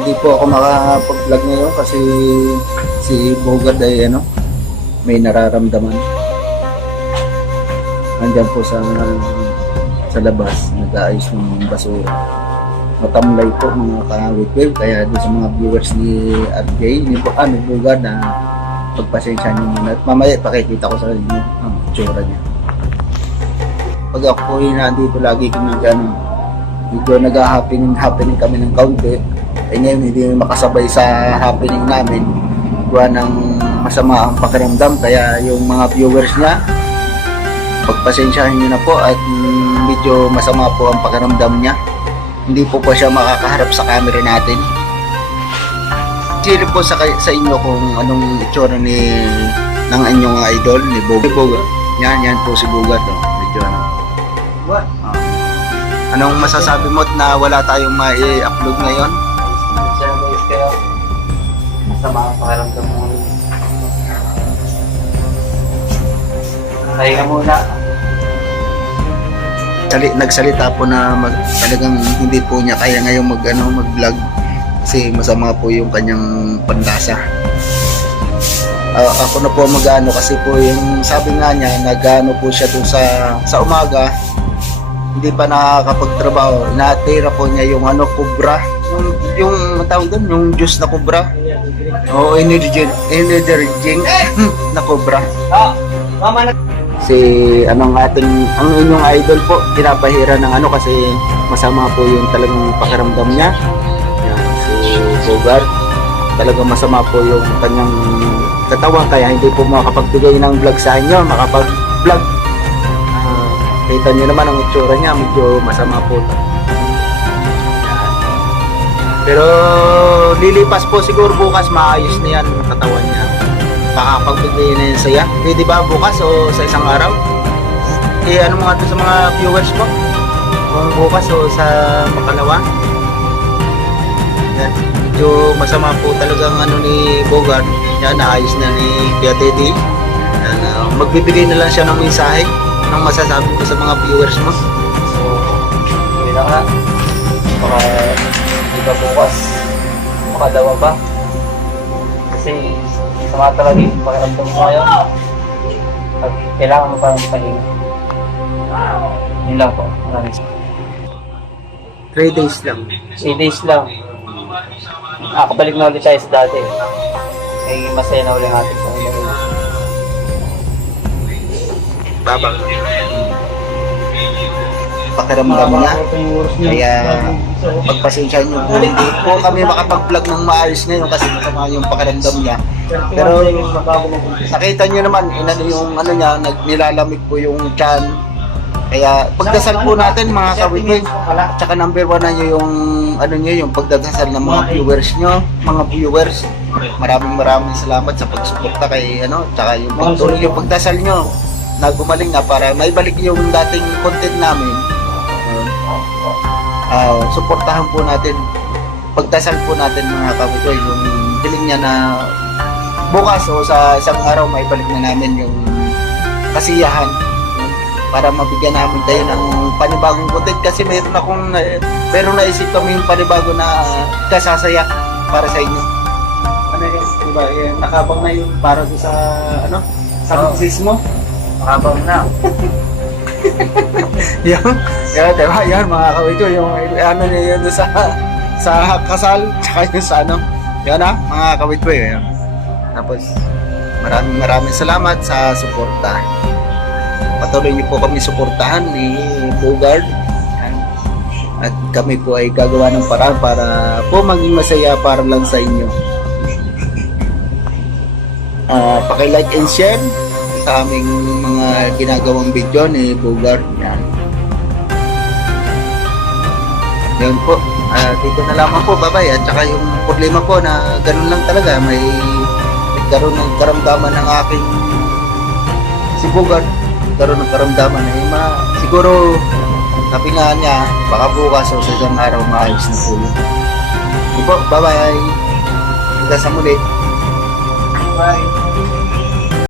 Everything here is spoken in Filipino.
Hindi po ako makapag-vlog ngayon kasi si Bogard ay may nararamdaman. Nandiyan po sa labas, nag-aayos ng basura. Matamlay po mga ka-wave, kaya doon sa mga viewers ni RJ, ni Bogard na pagpasensya niyo muna. At mamaya pakikita ko sa inyo ang itsura niya. Pag ako po nandito lagi kami medyo nag-happening kami ng kaunti. Eh ngayon hindi makasabay sa happening namin. Gawa ng masama ang pakiramdam. Kaya yung mga viewers niya, pagpasensyahan niyo na po at medyo masama po ang pakiramdam niya. Hindi po siya makakaharap sa camera natin. Sino po sa inyo kung anong itsura ng inyong idol ni Bogard? Yan po si Bogard. Medyo What? Anong masasabi mo na wala tayong mai-upload ngayon? Guys kayo. Masama ang pakiramdam mo. Kaya muna. Nagsalita po na talagang hindi po niya kaya ngayon mag-vlog kasi masama po yung kanyang panlasa. Ako na po kasi po yung sabi nga niya nag-ano po siya doon sa umaga, hindi pa nakakapagtrabaho. Natira po niya yung kubra, yung tawag doon, yung juice na kubra o energy drink na kubra. Mama na. Si ang inyong idol po pinapahira ng kasi masama po yung talagang pakiramdam niya. Yan, si Bogard talagang masama po yung kanyang katawan kaya hindi po makapagbigay ng vlog sa inyo, makapag-vlog. Kita niyo naman ang itsura niya, medyo masama po. Pero lilipas po siguro bukas, maayos na yan ang katawan niya. Makapagbigay na yun saya. Di ba bukas o sa isang araw? Ano mga ito sa mga viewers ko? Kung bukas o sa makalawa? Yan. Medyo masama po talagang ni Bogard. Yan, naayos na ni Kuya Teddy. Yan, magbibigay na lang siya ng mensahe. Anong masasabi ko sa mga viewers mo? So, hindi na nga. Baka di ba bukas? Makadawa ba? Kasi sama talaga yung pakiramdam mo ngayon. At kailangan mo parang pahinga. Yun lang po. 3 days lang. 3 days lang. Kabalik na ulit tayo sa dati. Ay masaya na ulit natin sa ulit. Babang pakiramdam niya. Kaya pagpasensya niyo po, hindi po kami makapag-vlog ng maayos ngayon kasi masama yung pakiramdam niya. Pero nakita niyo naman yung niya, nilalamig po yung tiyan. Kaya pagdasal po natin mga kawitwin. Tsaka number 1 na niyo yung yung pagdadasal ng mga viewers niyo, mga viewers. Maraming salamat sa pagsuporta kay tsaka yung pagtuloy yung pagdasal niyo na gumaling na para maibalik yung dating content namin. Suportahan po natin, pagdasal po natin mga kabutol yung hiling niya na bukas o sa isang araw maibalik na namin yung kasiyahan para mabigyan namin kayo ng panibagong content kasi meron naisip kami yung panibago na kasasaya para sa inyo. Diba, nakabang na yung para doon sa sa baptismo. Habang na. yan mga kawito, yung niya yun sa kasal, tsaka yung sa yan mga kawito yan. Tapos maraming salamat sa suporta. Patuloy niyo po kami suportahan ni Bogard. At kami po ay gagawa ng paraan para po maging masaya para lang sa inyo. Paki-like and share sa aming mga ginagawang video ni Bogard. Yan po. Dito na lamang po. Bye-bye. At saka yung problema po na ganun lang talaga. May nagkaroon ng karamdaman ng aking si Bogard. Nagkaroon ng karamdaman na siguro sabi nga niya baka bukas o sa isang araw maayos na po. Yan po. Bye-bye. Hanggang sa muli. Bye.